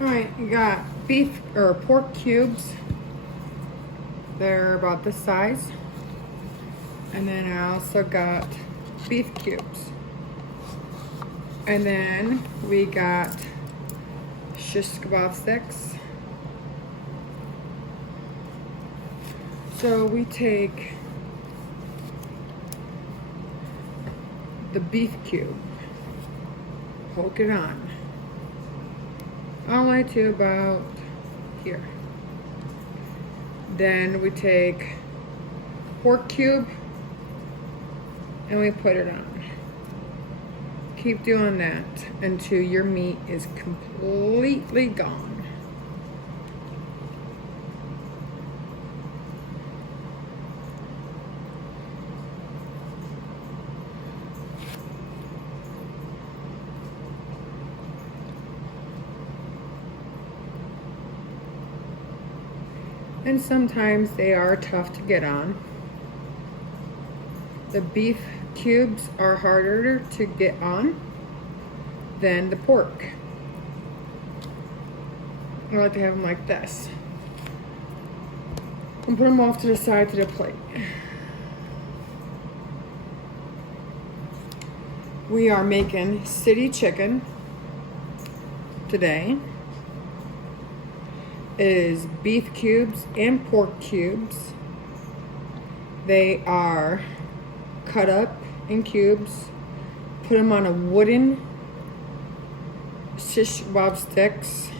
Alright, you got beef or pork cubes. They're about this size. And then I also got beef cubes. And then we got shish kebab sticks. So we take the beef cube, poke it on. I like to about here. Then we take pork cube and we put it on. Keep doing that until your meat is completely gone. And sometimes they are tough to get on. The beef cubes are harder to get on than the pork. I like to have them like this. And put them off to the side to the plate. We are making city chicken today. It is beef cubes and pork cubes. They are cut up in cubes. Put them on a wooden shish kebab sticks.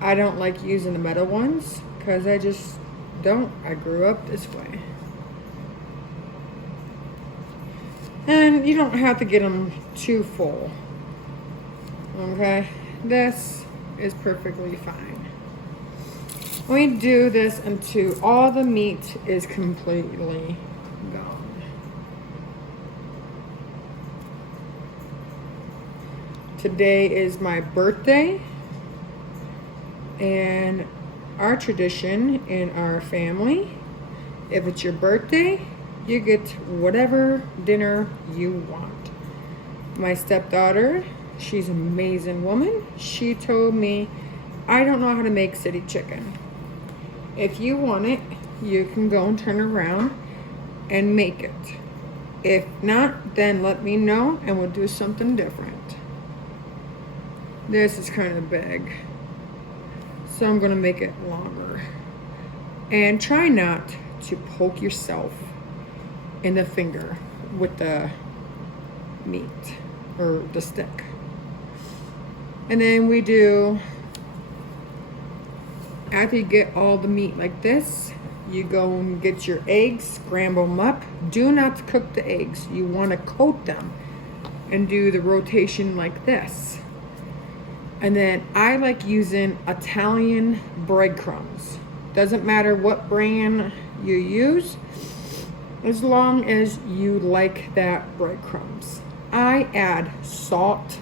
I don't like using the metal ones because I just don't. I grew up this way. And you don't have to get them too full. Okay? This is perfectly fine. We do this until all the meat is completely gone. Today is my birthday, and our tradition in our family, if it's your birthday, you get whatever dinner you want. My stepdaughter, she's an amazing woman. She told me, I don't know how to make city chicken. If you want it, you can go and turn around and make it. If not, then let me know and we'll do something different. This is kind of big, so I'm gonna make it longer. And try not to poke yourself in the finger with the meat or the stick. And then we do, after you get all the meat like this, you go and get your eggs, scramble them up. Do not cook the eggs. You want to coat them and do the rotation like this. And then I like using Italian breadcrumbs. Doesn't matter what brand you use, as long as you like that breadcrumbs. I add salt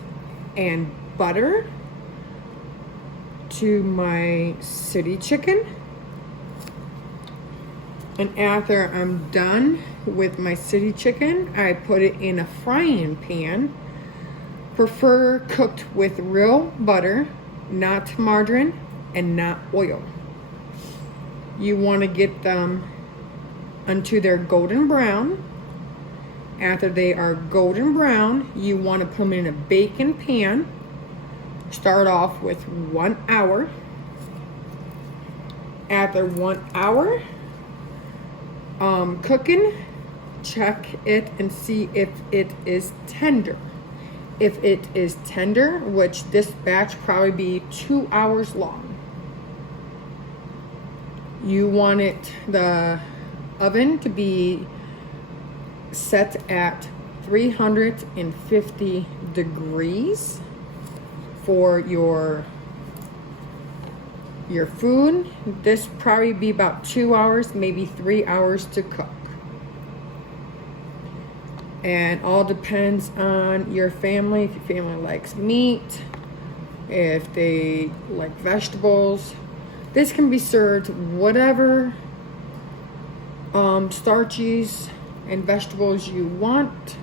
and butter to my city chicken. And after I'm done with my city chicken, I put it in a frying pan. Prefer cooked with real butter, not margarine and not oil. You want to get them until they're golden brown. After they are golden brown, you want to put them in a baking pan. Start off with 1 hour. After 1 hour cooking, check it and see if it is tender. If it is tender, which this batch probably be 2 hours long, you want it, the oven to be set at 350 degrees for your food. This probably be about 2 hours, maybe 3 hours to cook. And all depends on your family. If your family likes meat, if they like vegetables. This can be served whatever starches and vegetables you want.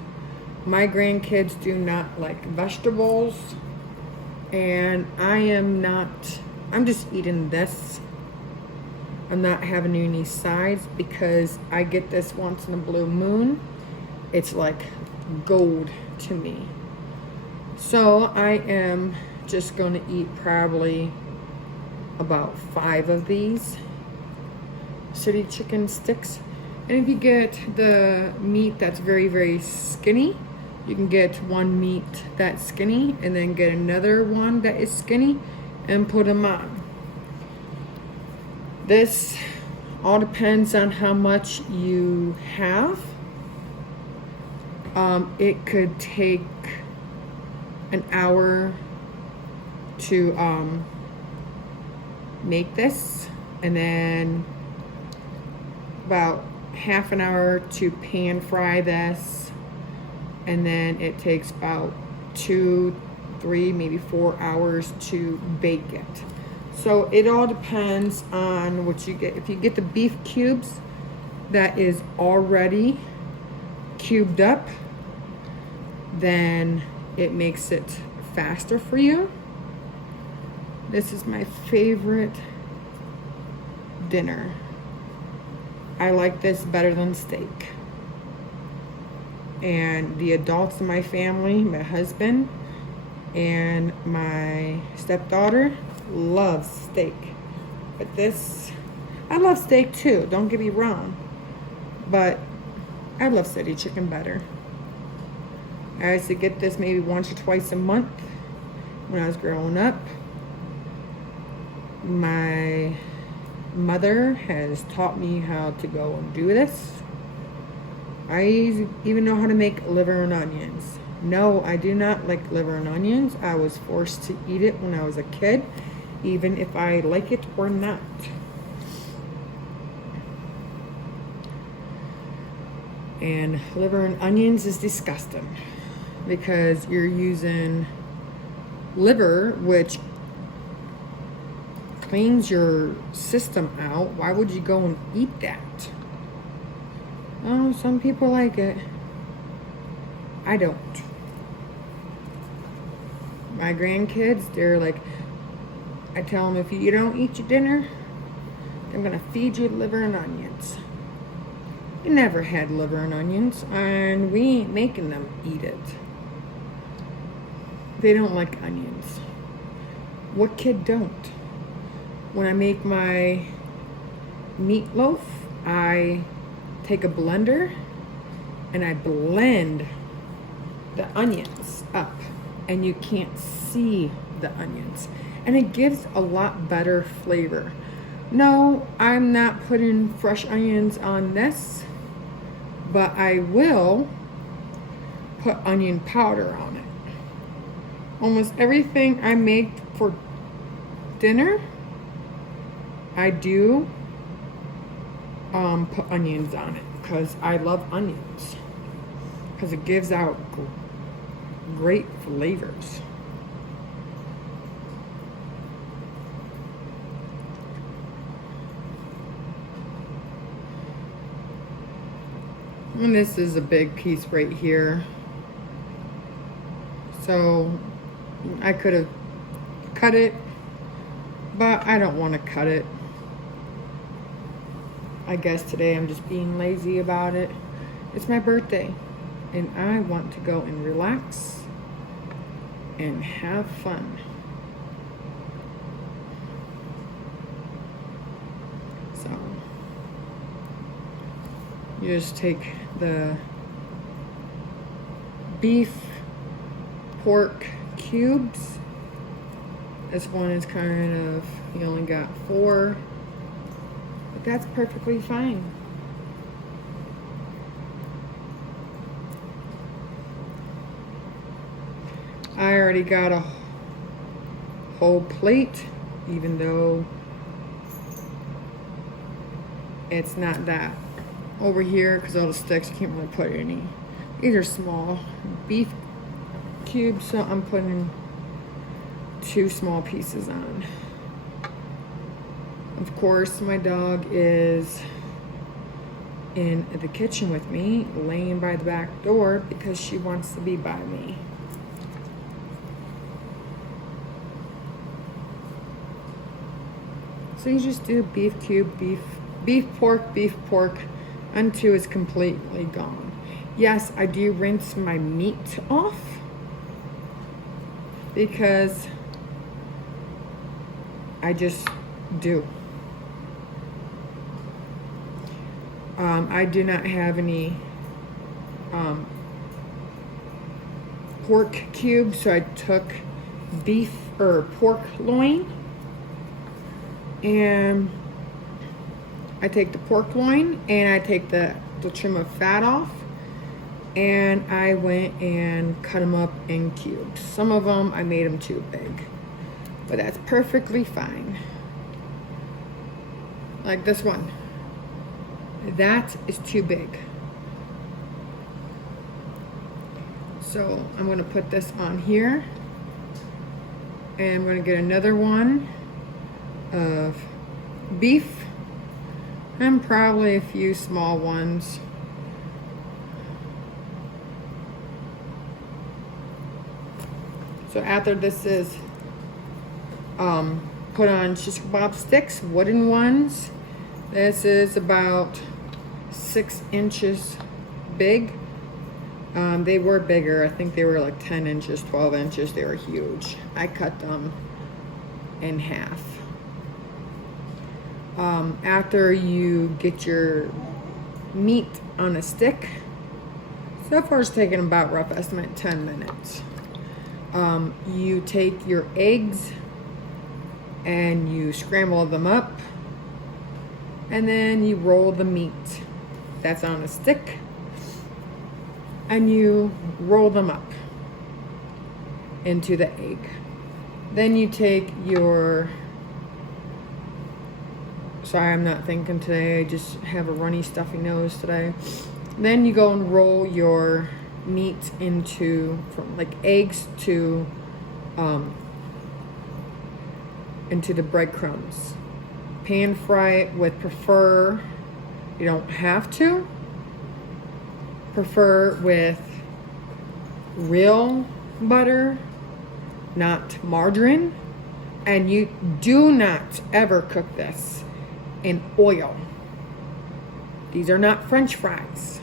My grandkids do not like vegetables. And I'm just eating this. I'm not having any sides because I get this once in a blue moon. It's like gold to me. So I am just going to eat probably about 5 of these city chicken sticks. And if you get the meat that's very, very skinny, you can get one meat that's skinny and then get another one that is skinny and put them on. This all depends on how much you have. It could take an hour to make this, and then about half an hour to pan fry this, and then it takes about 2, 3, maybe 4 hours to bake it. So it all depends on what you get. If you get the beef cubes that is already cubed up, then it makes it faster for you. This is my favorite dinner. I like this better than steak. And the adults in my family, my husband and my stepdaughter, love steak. But this, I love steak too, don't get me wrong. But I love city chicken better. I used to get this maybe once or twice a month when I was growing up. My mother has taught me how to go and do this. I even know how to make liver and onions. No, I do not like liver and onions. I was forced to eat it when I was a kid, even if I like it or not. And liver and onions is disgusting because you're using liver, which cleans your system out. Why would you go and eat that? Oh, some people like it. I don't. My grandkids, they're like, I tell them, if you don't eat your dinner, I'm gonna feed you liver and onions. We never had liver and onions, and we ain't making them eat it. They don't like onions. What kid don't? When I make my meatloaf, I take a blender and I blend the onions up, and you can't see the onions, and it gives a lot better flavor. No, I'm not putting fresh onions on this, but I will put onion powder on it. Almost everything I make for dinner, I do put onions on it because I love onions, because it gives out great flavors. And this is a big piece right here. So I could have cut it, but I don't want to cut it. I guess today I'm just being lazy about it. It's my birthday, and I want to go and relax and have fun. So you just take the beef pork cubes. This one is kind of, you only got 4, but that's perfectly fine. I already got a whole plate, even though it's not that. Over here, because all the sticks, you can't really put any. These are small beef cubes, so I'm putting 2 small pieces on. Of course, my dog is in the kitchen with me, laying by the back door because she wants to be by me. So you just do beef cube, beef pork until it's completely gone. Yes, I do rinse my meat off because I just do. I do not have any pork cubes, so I took beef or pork loin, and I take the pork loin and I take the trim of fat off, and I went and cut them up in cubes. Some of them I made them too big, but that's perfectly fine. Like this one, that is too big. So I'm going to put this on here, and I'm going to get another one of beef and probably a few small ones. So after this is put on shish kebab sticks, wooden ones. This is about 6 inches big. They were bigger. I think they were like 10 inches, 12 inches. They were huge. I cut them in half. After you get your meat on a stick, so far it's taken about, rough estimate, 10 minutes. You take your eggs and you scramble them up, and then you roll the meat that's on a stick and you roll them up into the egg. Then you take your, sorry, I'm not thinking today, I just have a runny stuffy nose today. Then you go and roll your meat into, from like eggs to into the breadcrumbs. Pan fry it with, prefer, you don't have to, prefer with real butter, not margarine. And you do not ever cook this in oil. These are not French fries.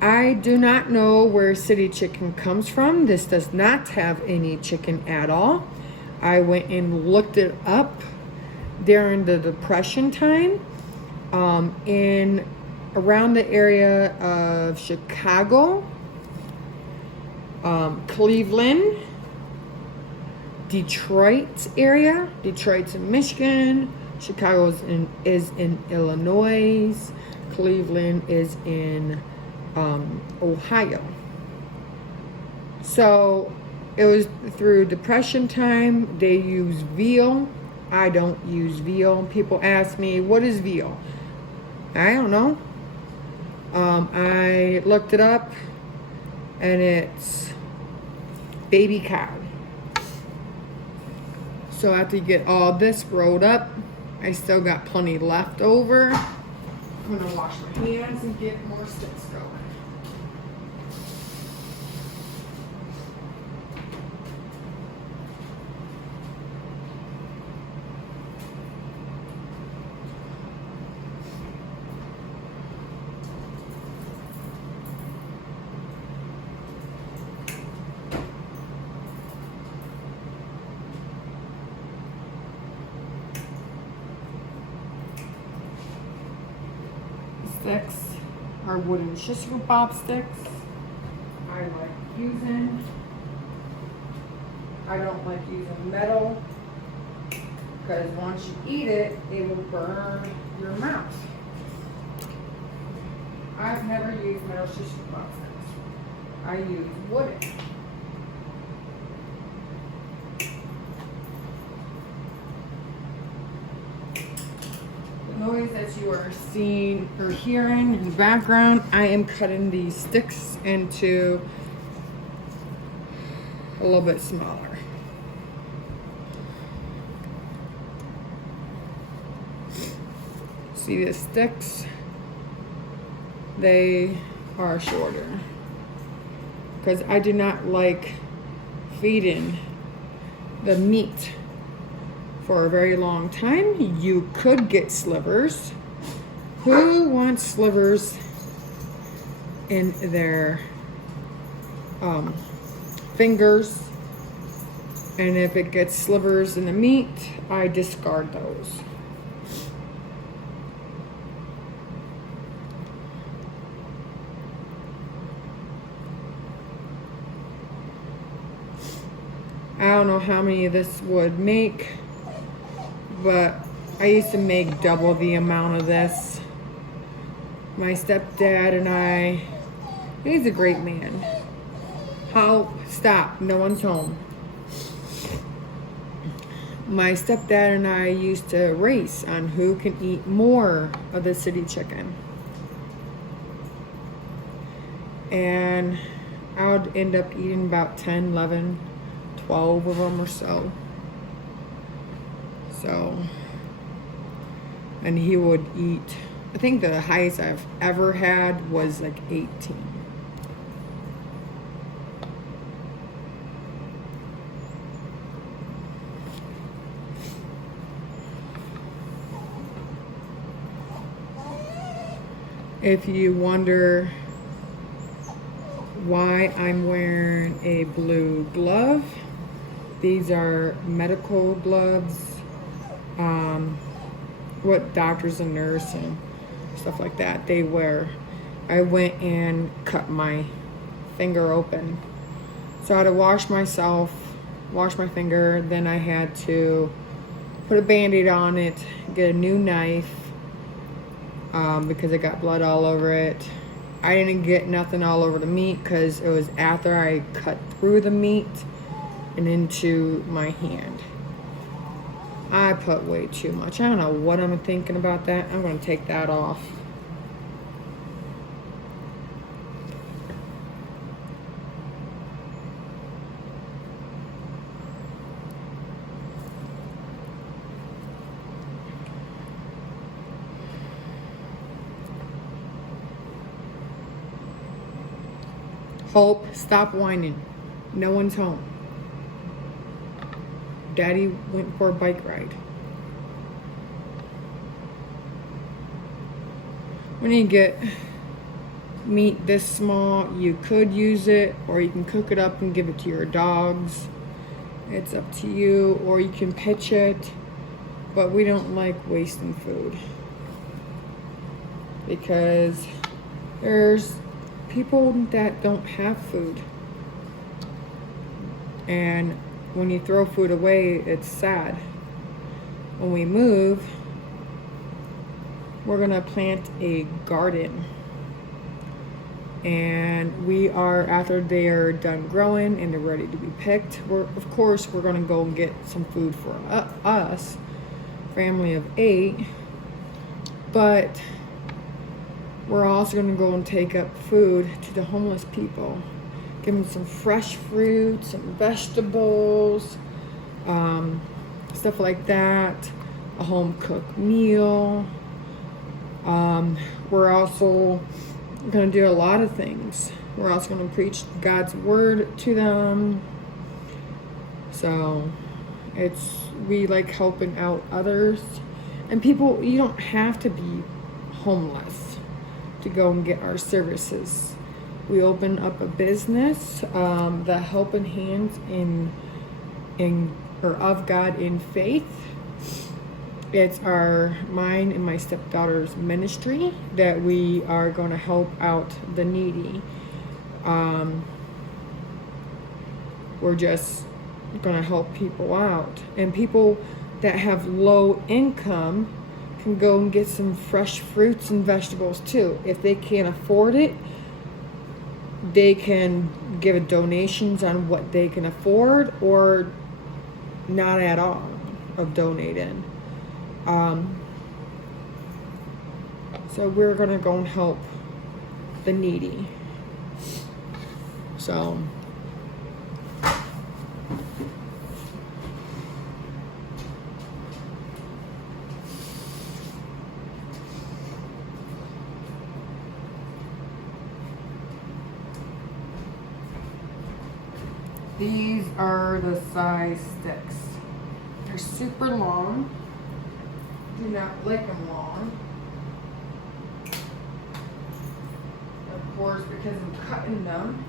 I do not know where city chicken comes from. This does not have any chicken at all. I went and looked it up during the Depression time, in around the area of Chicago, Cleveland, Detroit area. Detroit's in Michigan. Chicago is in Illinois. Cleveland is in Ohio. So it was through Depression time. They use veal. I don't use veal. People ask me, what is veal? I don't know. I looked it up, and it's baby cow. So after you get all this rolled up, I still got plenty left over. I'm gonna wash my hands and get more sticks going. Sticks are wooden shish kebab sticks. I like using. I don't like using metal, because once you eat it, it will burn your mouth. I've never used metal shish kebab sticks. I use wooden. Noise that you are seeing or hearing in the background, I am cutting these sticks into a little bit smaller. See the sticks? They are shorter because I do not like feeding the meat for a very long time. You could get slivers. Who wants slivers in their fingers? And if it gets slivers in the meat, I discard those. I don't know how many of this would make, but I used to make double the amount of this. My stepdad and I, he's a great man. Stop, no one's home. My stepdad and I used to race on who can eat more of the city chicken. And I would end up eating about 10, 11, 12 of them or so. And he would eat, I think the highest I've ever had was like 18. If you wonder why I'm wearing a blue glove, these are medical gloves, what doctors and nurses and stuff like that they wear. I went and cut my finger open, so I had to wash my finger, then I had to put a band-aid on it, get a new knife, because it got blood all over it. I didn't get nothing all over the meat because it was after I cut through the meat and into my hand. I put way too much. I don't know what I'm thinking about that. I'm going to take that off. Hope, stop whining. No one's home. Daddy went for a bike ride. When you get meat this small, you could use it, or you can cook it up and give it to your dogs. It's up to you, or you can pitch it, but we don't like wasting food because there's people that don't have food, and when you throw food away, it's sad. When we move, we're gonna plant a garden, and we are, after they are done growing and they're ready to be picked, of course we're gonna go and get some food for us, family of 8, but we're also going to go and take up food to the homeless people. Give them some fresh fruit, some vegetables, stuff like that. A home-cooked meal. We're also going to do a lot of things. We're also going to preach God's word to them. So we like helping out others. And people, you don't have to be homeless to go and get our services. We open up a business, the Helping Hands of God in Faith. It's mine and my stepdaughter's ministry that we are going to help out the needy. We're just going to help people out, and people that have low income can go and get some fresh fruits and vegetables too. If they can't afford it, they can give donations on what they can afford, or not at all of donating. So we're gonna go and help the needy. So these are the size sticks. They're super long. Do not like them long. Of course, because I'm cutting them.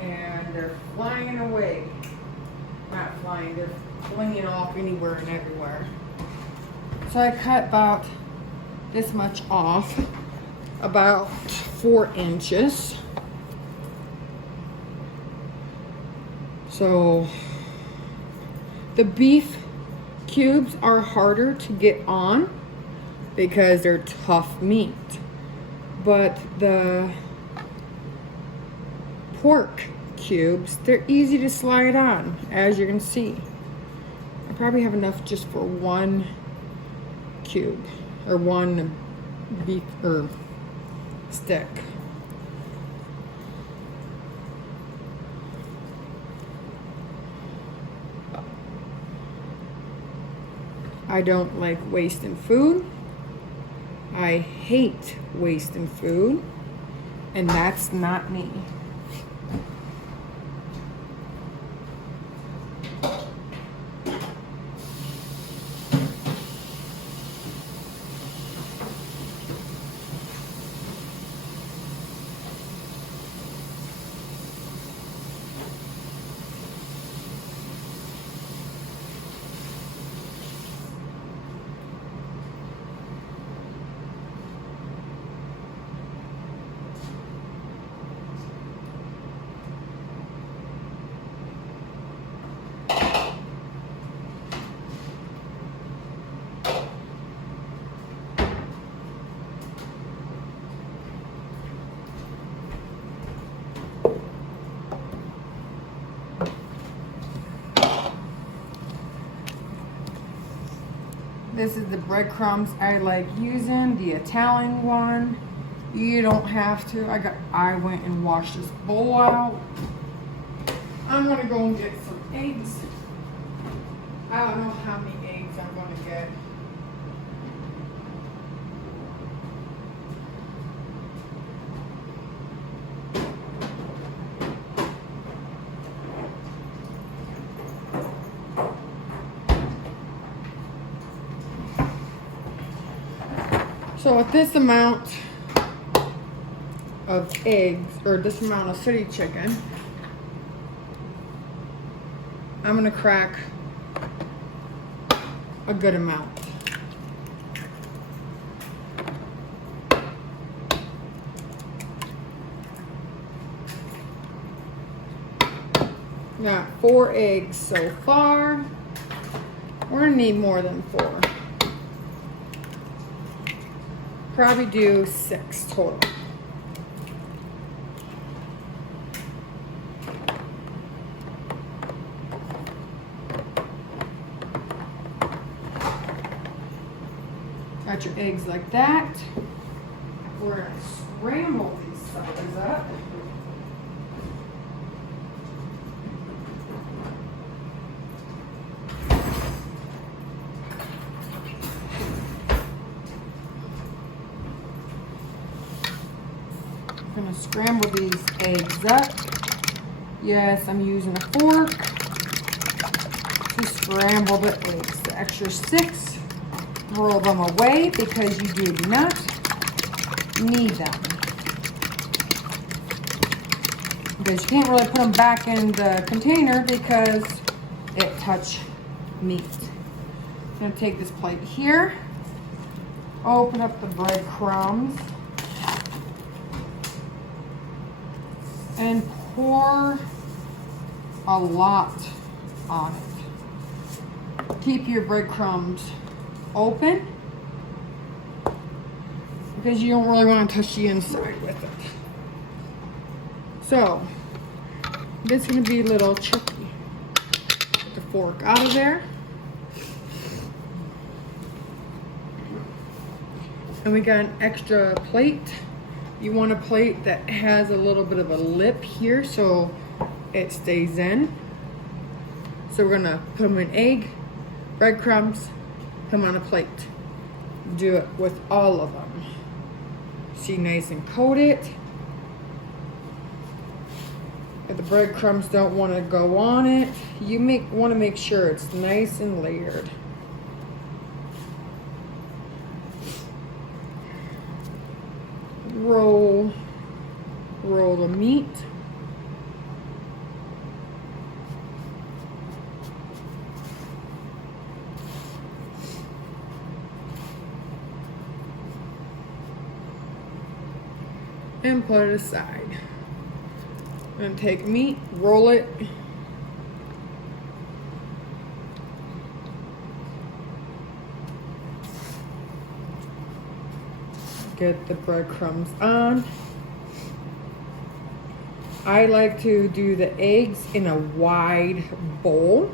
And they're flying away. Not flying, they're flinging off anywhere and everywhere. So I cut about this much off, about 4 inches. So the beef cubes are harder to get on because they're tough meat. But the pork cubes, they're easy to slide on, as you can see. I probably have enough just for 1 cube or 1 beef or stick. I don't like wasting food. I hate wasting food, and that's not me. This is the breadcrumbs I like using, the Italian one. You don't have to. I went and washed this bowl out. I'm gonna go and get some eggs. I don't know how many eggs I'm gonna get. So with this amount of eggs, or this amount of city chicken, I'm gonna crack a good amount. Got 4 eggs so far. We're gonna need more than 4. Probably do 6 total. Got your eggs like that. We're gonna scramble these suckers up. I'm gonna scramble these eggs up. Yes, I'm using a fork to scramble the eggs. The extra 6, throw them away because you do not need them. Because you can't really put them back in the container because it touch meat. I'm gonna take this plate here, open up the breadcrumbs, and pour a lot on it. Keep your breadcrumbs open because you don't really want to touch the inside with it. So this is going to be a little tricky. Get the fork out of there. And we got an extra plate. You want a plate that has a little bit of a lip here so it stays in. So we're gonna put them in egg, breadcrumbs, put them on a plate. Do it with all of them. See, nice and coat it. If the breadcrumbs don't want to go on it, you want to make sure it's nice and layered. Roll the meat. And put it aside. And take meat, roll it. Get the breadcrumbs on. I like to do the eggs in a wide bowl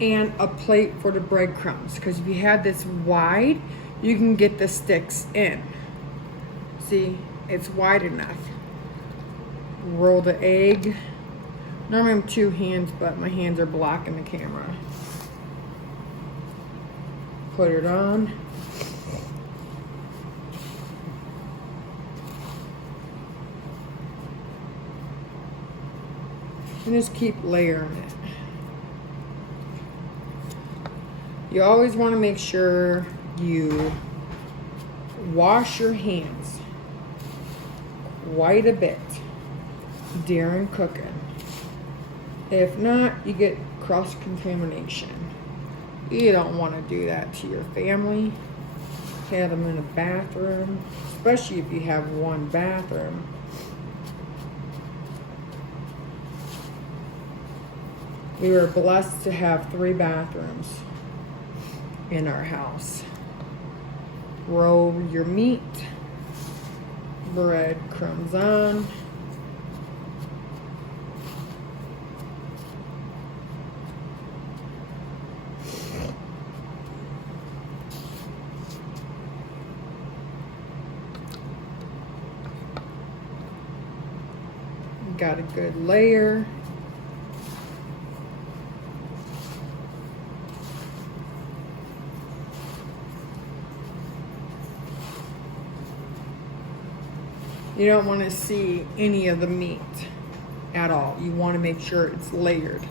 and a plate for the breadcrumbs, because if you have this wide, you can get the sticks in. See, it's wide enough. Roll the egg. Normally I'm 2 hands, but my hands are blocking the camera. Put it on. And just keep layering it. You always want to make sure you wash your hands quite a bit during cooking. If not, you get cross-contamination. You don't want to do that to your family. Have them in a bathroom, especially if you have one bathroom. We were blessed to have 3 bathrooms in our house. Roll your meat, breadcrumbs on. Got a good layer. You don't want to see any of the meat at all. You want to make sure it's layered.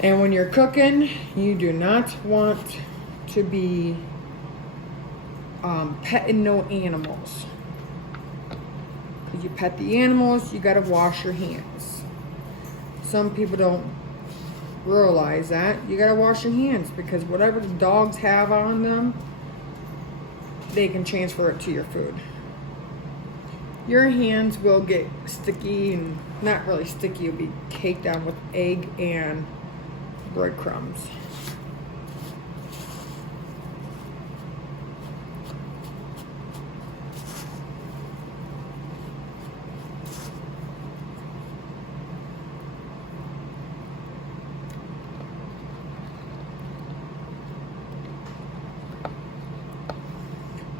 And when you're cooking, you do not want to be petting no animals. Because you pet the animals, you got to wash your hands. Some people don't realize that. You gotta wash your hands, because whatever the dogs have on them, they can transfer it to your food. Your hands will get sticky, and not really sticky, you'll be caked on with egg and breadcrumbs.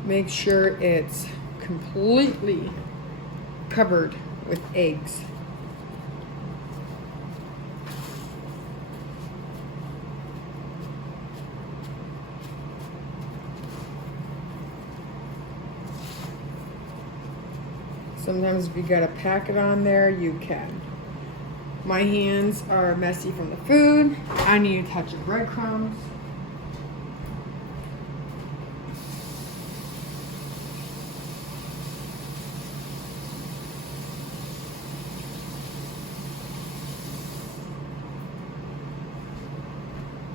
Make sure it's completely covered with eggs. Sometimes if you got a packet on there, you can. My hands are messy from the food. I need a touch of breadcrumbs.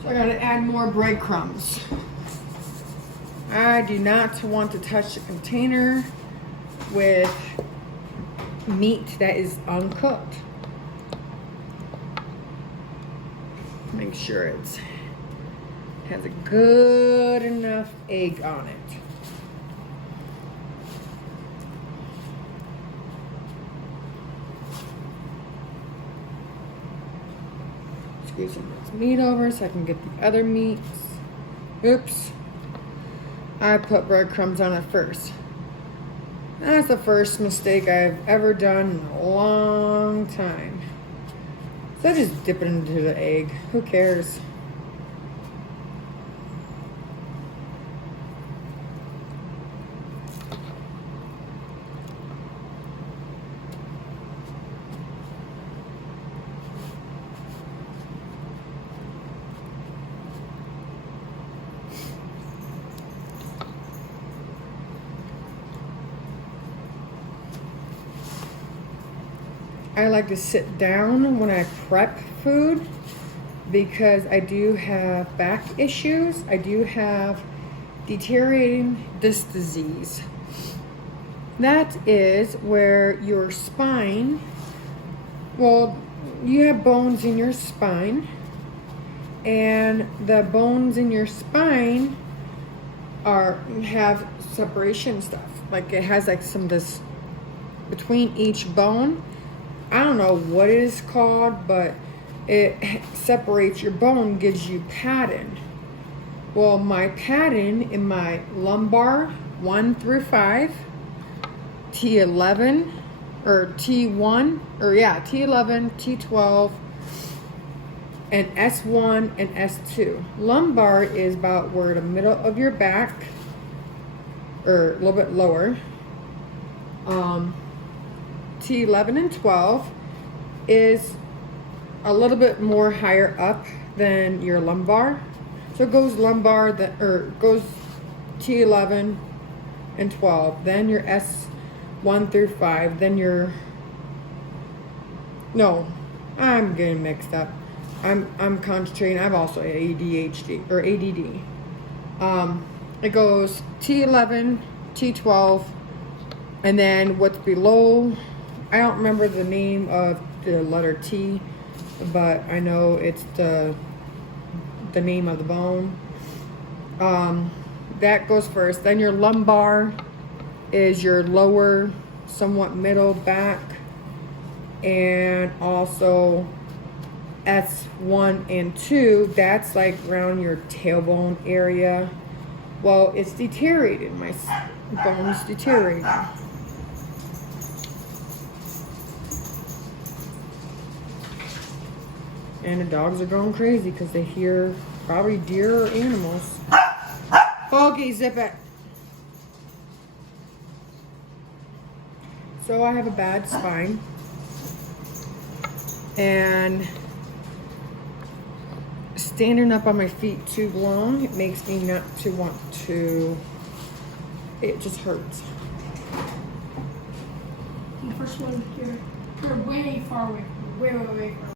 So I gotta add more breadcrumbs. I do not want to touch the container with meat that is uncooked. Make sure it has a good enough egg on it. Scoot some of this meat over so I can get the other meats. Oops. I put breadcrumbs on it first. That's the first mistake I've ever done in a long time. So I just dip it into the egg. Who cares? I like to sit down when I prep food because I do have back issues. I do have deteriorating disc disease. That is where your spine, well, you have bones in your spine, and the bones in your spine have separation stuff. Like it has like some this between each bone. I don't know what it is called, but it separates your bone, gives you padding. Well, my padding in my lumbar 1 through 5, T11 or T1 or yeah, T11, T12, and S1 and S2. Lumbar is about where the middle of your back, or a little bit lower. T11 and 12 is a little bit more higher up than your lumbar. So it goes lumbar, goes T11 and 12, then your S1 through 5, then your, no, I'm getting mixed up. I'm concentrating. I've also ADHD or ADD. It goes T11, T12, and then what's below, I don't remember the name of the letter T, but I know it's the name of the bone. That goes first. Then your lumbar is your lower, somewhat middle back, and also S1 and 2, that's like around your tailbone area. Well, it's deteriorated. My bone's deteriorating. And the dogs are going crazy because they hear probably deer or animals. Foggy, zip it. So I have a bad spine. And standing up on my feet too long, it makes me not to want to, it just hurts. The first one, you're way far away, way from